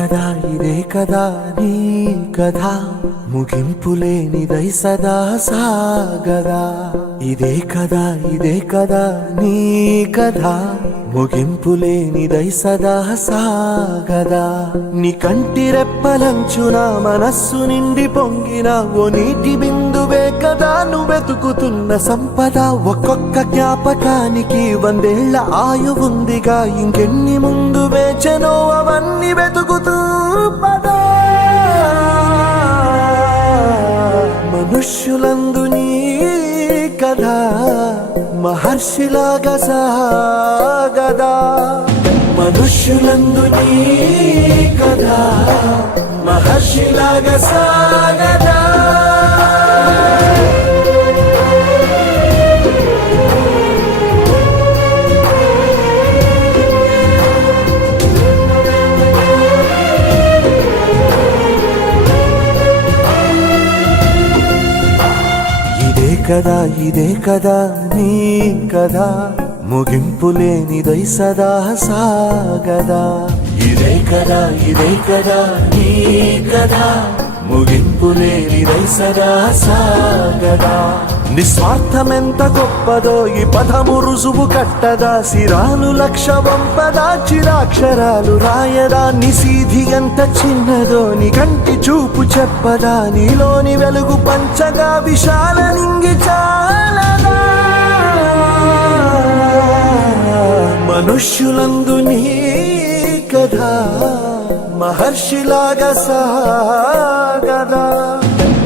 ఇదే కదా నీ కథ ముగింపులేనిదై సదా సాగదా. ఇదే కదా నీ కథ ముగింపులేనిదై సదా సాగదా. నీ కంటి రెప్పలంచున మనస్సు నిండి పొంగిన ఓ నీటి బిందువే కదా నువ్వెతుకుతున్న సంపద. ఒక్కొక్క జ్ఞాపకానికి 100 ఏళ్ల ఆయువుందిగా, ఇంకెన్ని ముందు వేచనో అవన్నీ వెతుకుతూ పదా. మనుష్యులందు నీ కథ మహర్షిలాగా సాగదా. మనుష్యులందు నీ కథ మహర్షిలాగా సాగదా. ఇదే కదా నీ కథ ముగింపులేనిదై సదా సాగదా. ఇదే కదా నీ కథ ముగింపులేనిదై సదా సాగదా. నిస్వార్థమెంత గొప్పదో ఈ పదము రుజువు కట్టదా. సిరాలు లక్ష వంపదా, చిరాక్షరాలు రాయదా. నిసీధి ఎంత చిన్నదో నీ కంటి చూపు చెప్పదా. నీలోని వెలుగు పంచగా విశాల నింగి చాలదా. మనుష్యులందు నీ కథ మహర్షిలాగా సాగదా.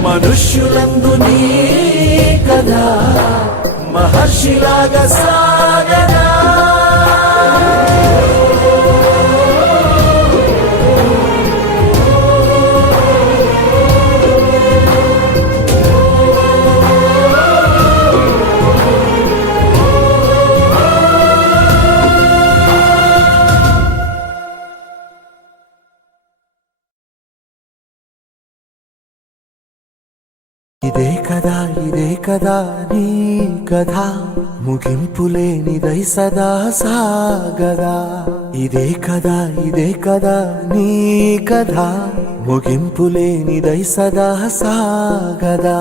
మనుష్యులందు నీ కథ మహర్షిలాగా సాగదా. ఇదే కదా నీ కథ ముగింపులేనిదై సదా సాగదా. ఇదే కదా నీ కథ ముగింపులేనిదై సదా సాగదా.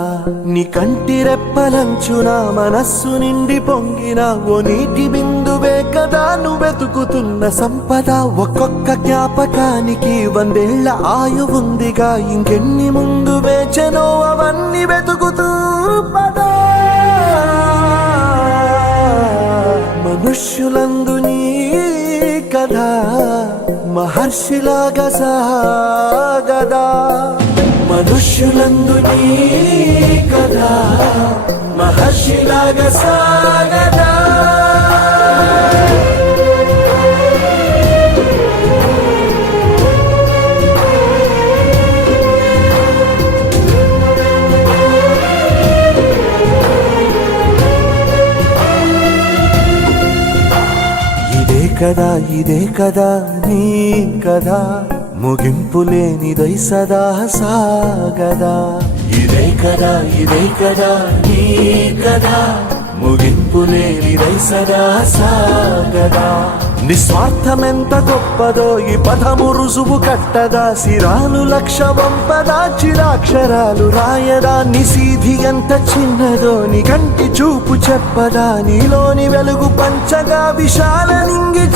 నీ కంటి రెప్పలంచున మనస్సు నిండి పొంగిన ఓ నీటి బిందువే కదా నువ్వెతుకుతున్న సంపద. ఒక్కొక్క జ్ఞాపకానికి 100 ఏళ్ల ఆయువుందిగా, ఇంకెన్ని ముందు వేచనో అవన్నీ వెతుకుతూ పదా. మనుష్యులందు నీ కథ మహర్షిలాగా సాగదా. మనుష్యులందు నీ కథ మహర్షిలాగా సాగదా. ఇదే కదా నీ కథ ముగింపులేనిదై సదా సాగదా. ఇదే కదా నీ కథ ముగింపులేనిదై సదా సాగదా. నిస్వార్థమెంత గొప్పదో ఈ పదము రుజువు కట్టదా. సిరాలు లక్ష వంపదా, చిరాక్షరాలు రాయదా. నిసీధి ఎంత చిన్నదో నీ కంటి చూపు చెప్పదా. నీలోని వెలుగు పంచగా విశాల నింగి